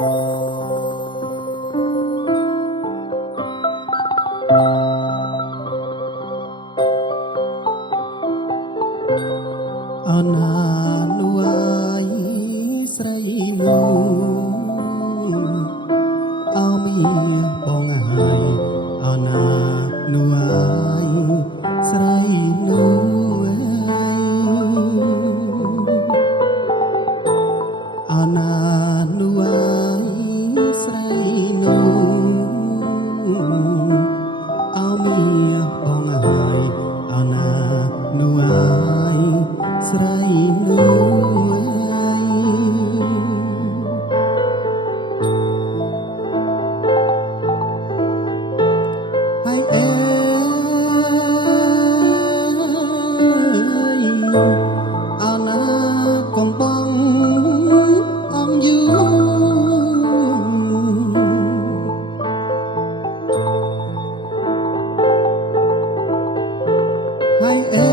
អណានួយស្រីនោះអមីបងហើយអណានួយស្រីនោះអណានួយស្រីនោះអមីបងហើយអណានួយស្រីនោះហើយអើយអណាកំបងអំយូហើយអើ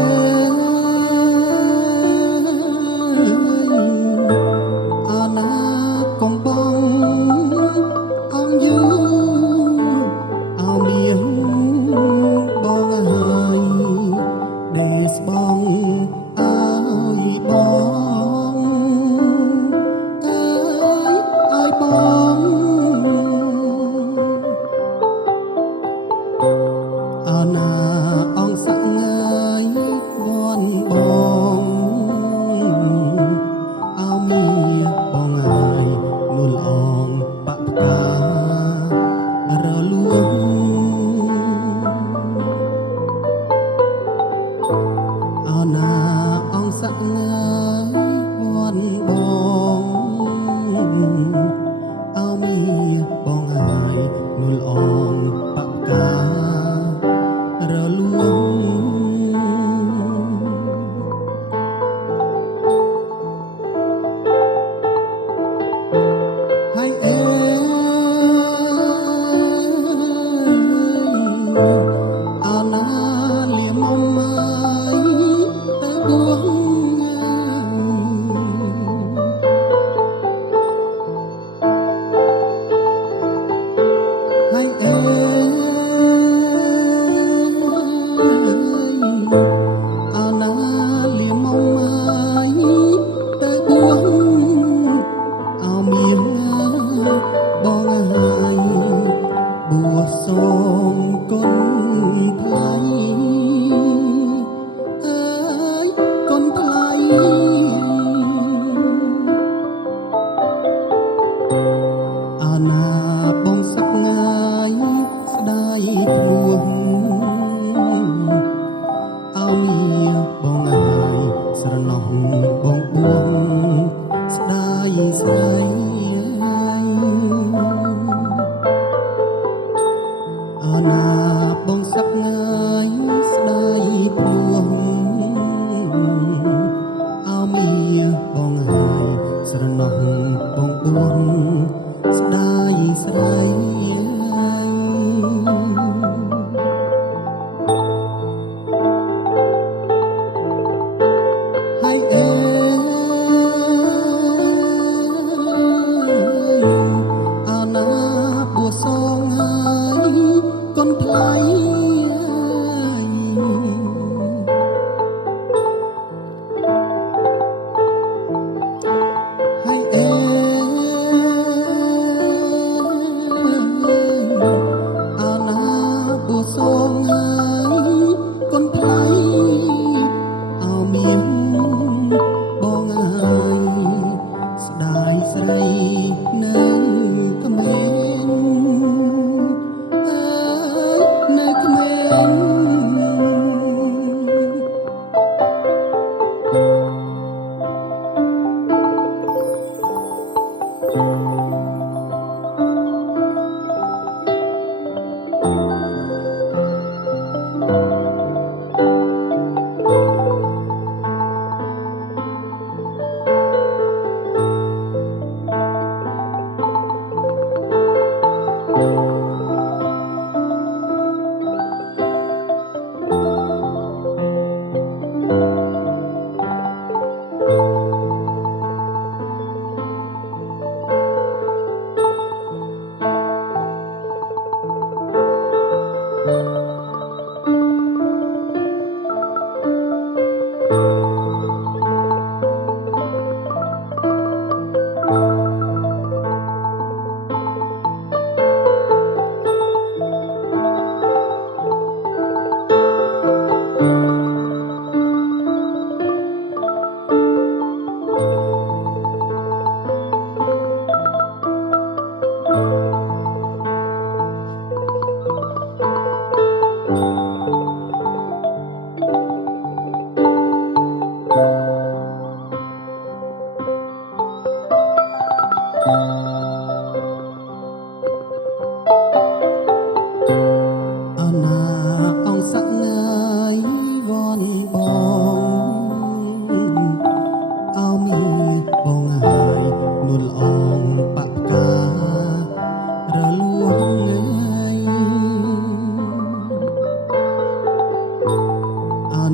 កំបងអំយូអោមៀងបងហើយដេស្បងអើយបងអើយអើយបងអណាអងសាក់ងើយវ័នបងអោមៀបងហើយនួលអងបកការលួងអណាអងសាក់ងើយវ័នបងអោមីបងហើយនួលអងបកការលួងហើយអើអណាលៀមអើយតែដួង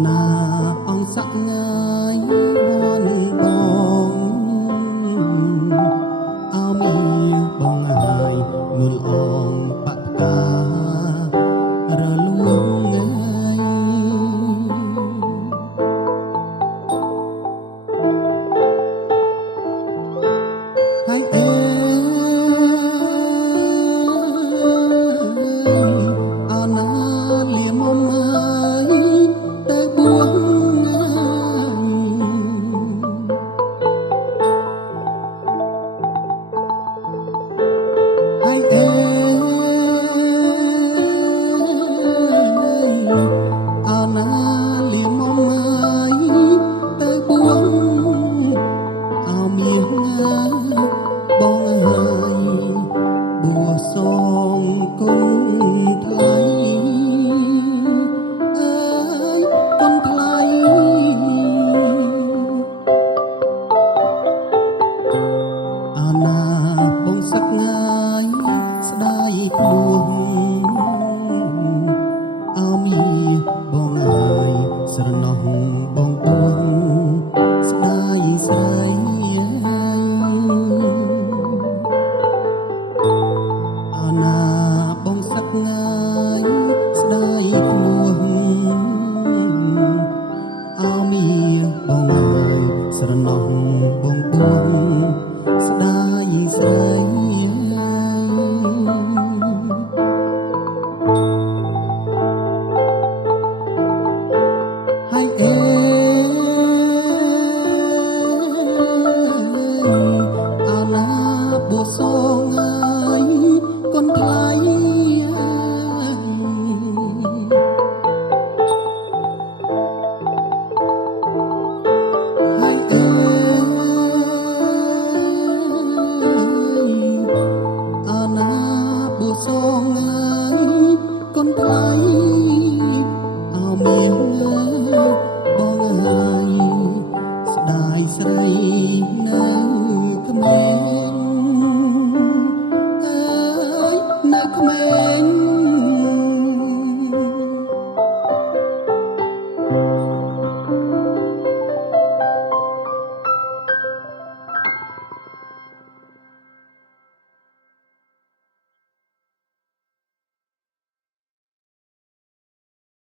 ណាអង្គសក្ងាយវ័នបងអោមីបងហើយនួលអងបកការលួងថ្ងៃហើយអណាលៀមមកទៅបួងហើយអណាលៀមមកទៅបួងអោមាសបងហើយបួសងគុណថ្លៃអើយគុណថ្លៃអាណាបងសក្ងាយស្ដាយខ្លួនអោមីបងហើយស្រណោះបងពួងស្ដាយស្រីអាណាបងសក្ងាយស្ដាយខ្លួនអោមីបងហើយស្រណោះបងពួងស្ដាយស្រីហើយអាណាបួសងហើយកូនថ្លៃហើយអាណាបួសងហើយកូនថ្លៃអោមាន